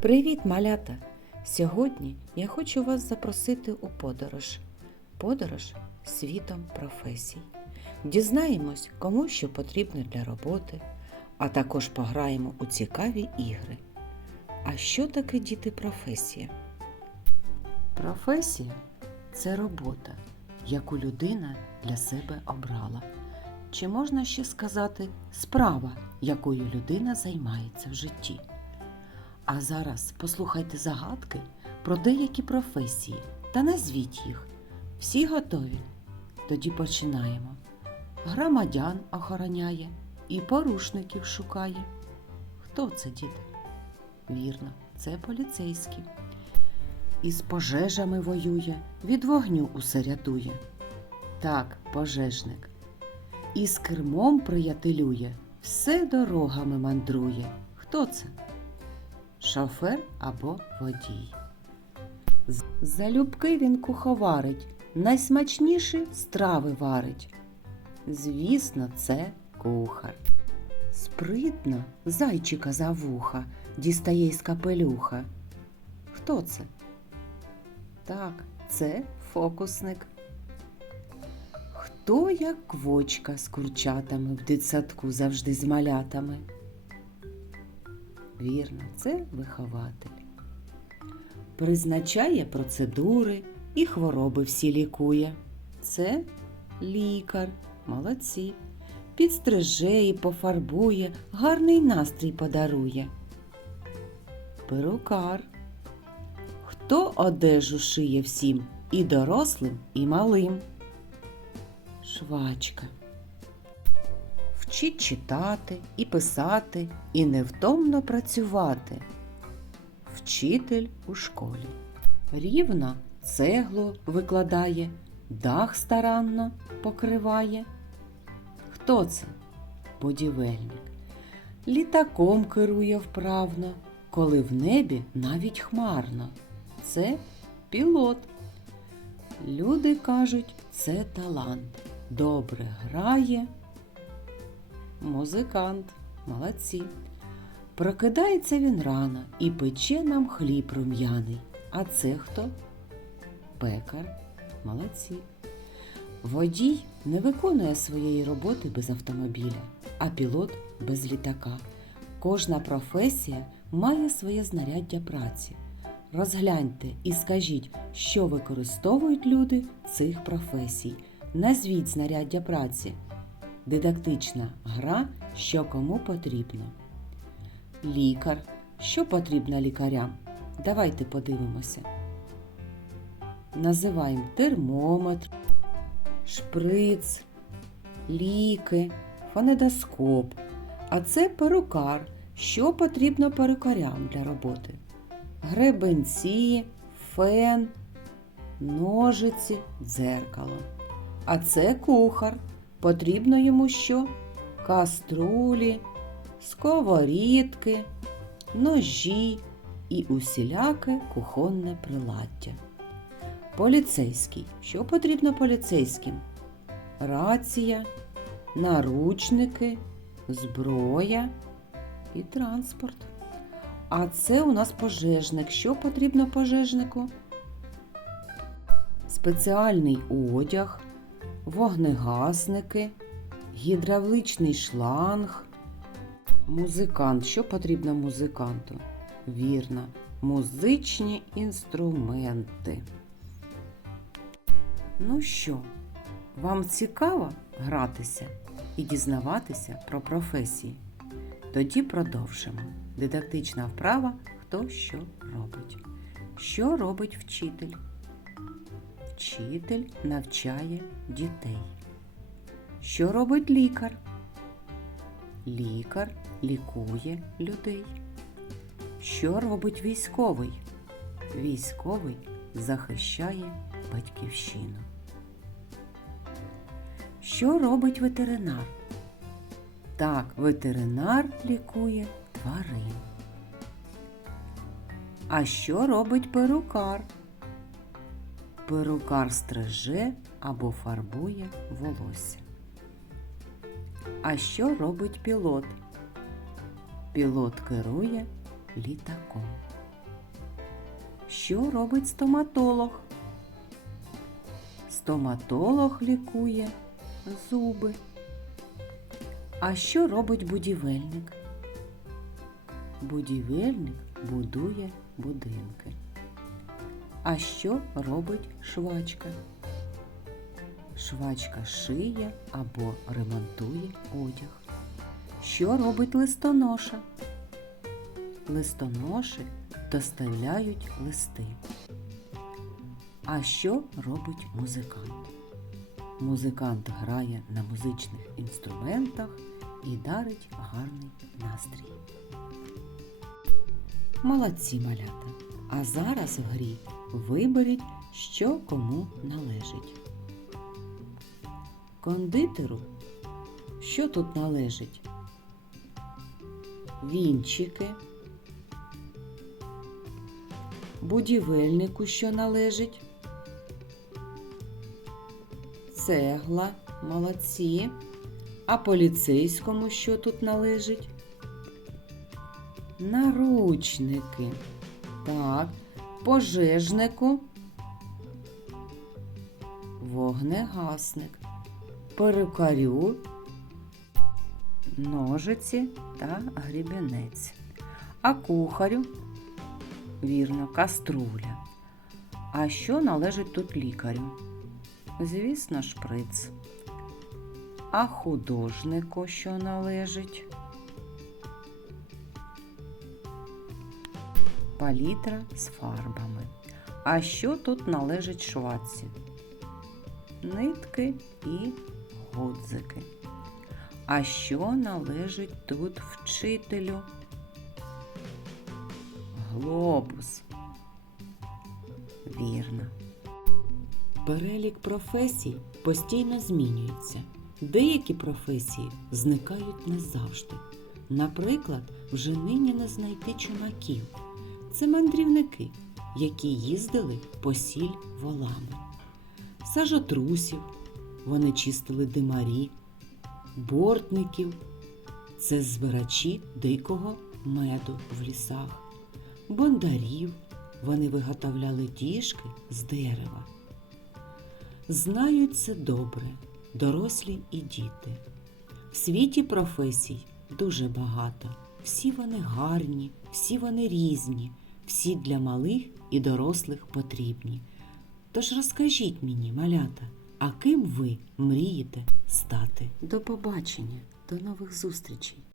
Привіт, малята! Сьогодні я хочу вас запросити у подорож. Подорож світом професій. Дізнаємось, кому що потрібно для роботи, а також пограємо у цікаві ігри. А що таке діти професія? Професія це робота, яку людина для себе обрала. Чи можна ще сказати справа, якою людина займається в житті? А зараз послухайте загадки про деякі професії та назвіть їх. Всі готові? Тоді починаємо. Громадян охороняє і порушників шукає. Хто це, діти? Вірно, це поліцейський. Із пожежами воює, від вогню усе рятує. Так, пожежник. Із кермом приятелює, все дорогами мандрує. Хто це? Шофер або водій. Залюбки він куховарить, найсмачніші страви варить. Звісно, це кухар. Спритно зайчика за вуха дістає із капелюха. Хто це? Так, це фокусник. Хто як квочка з курчатами в дитсадку завжди з малятами? Вірно, це вихователь. Призначає процедури і хвороби всі лікує. Це лікар, молодці. Підстриже і пофарбує, гарний настрій подарує. Перукар. Хто одежу шиє всім і дорослим, і малим? Швачка вчить читати і писати, і невтомно працювати. Вчитель у школі. Рівно цеглу викладає, дах старанно покриває. Хто це? Будівельник. Літаком керує вправно, коли в небі навіть хмарно. Це пілот. Люди кажуть, це талант. Добре грає, музикант, молодці. Прокидається він рано і пече нам хліб рум'яний. А це хто? Пекар, молодці. Водій не виконує своєї роботи без автомобіля, а пілот без літака. Кожна професія має своє знаряддя праці. Розгляньте і скажіть, що використовують люди цих професій. Назвіть знаряддя праці дидактична гра, що кому потрібно. Лікар. Що потрібно лікарям? Давайте подивимося. Називаємо термометр, шприц, ліки, фонедоскоп. А це перукар. Що потрібно перукарям для роботи? Гребенці, фен, ножиці, дзеркало. А це кухар. Потрібно йому що? Каструлі, сковорідки, ножі і усіляке кухонне приладдя. Поліцейський. Що потрібно поліцейським? Рація, наручники, зброя і транспорт. А це у нас пожежник. Що потрібно пожежнику? Спеціальний одяг, вогнегасники, гідравличний шланг, музикант. Що потрібно музиканту? Вірно, музичні інструменти. Ну що, вам цікаво гратися і дізнаватися про професії? Тоді продовжимо. Дидактична вправа хто що робить. Що робить вчитель? Вчитель навчає дітей. Що робить лікар? Лікар лікує людей. Що робить військовий? Військовий захищає батьківщину. Що робить ветеринар? Так, ветеринар лікує тварин. А що робить перукар? Перукар стриже або фарбує волосся. А що робить пілот? Пілот керує літаком. Що робить стоматолог? Стоматолог лікує зуби. А що робить будівельник? Будівельник будує будинки. А що робить швачка? Швачка шиє або ремонтує одяг. Що робить листоноша? Листоноші доставляють листи. А що робить музикант? Музикант грає на музичних інструментах і дарить гарний настрій. Молодці малята! А зараз в грі виберіть, що кому належить. Кондитеру, що тут належить? Вінчики. Будівельнику, що належить? Цегла, молодці. А поліцейському що тут належить? Наручники. Так, пожежнику. Вогнегасник. Перукарю. Ножиці та грібінець. А кухарю? Вірно, каструля. А що належить тут лікарю? Звісно, шприц. А художнику що належить? Палітра з фарбами. А що тут належить швачці? Нитки і гудзики. А що належить тут вчителю? Глобус. Вірно. Перелік професій постійно змінюється. Деякі професії зникають назавжди. Наприклад, вже нині не знайти чумаків. Це мандрівники, які їздили по сіль волами. Сажотрусів, вони чистили димарі, бортників це збирачі дикого меду в лісах, бондарів вони виготовляли діжки з дерева. Знають це добре, дорослі і діти. В світі професій дуже багато. Всі вони гарні, всі вони різні, всі для малих і дорослих потрібні. Тож розкажіть мені, малята, а ким ви мрієте стати? До побачення, до нових зустрічей!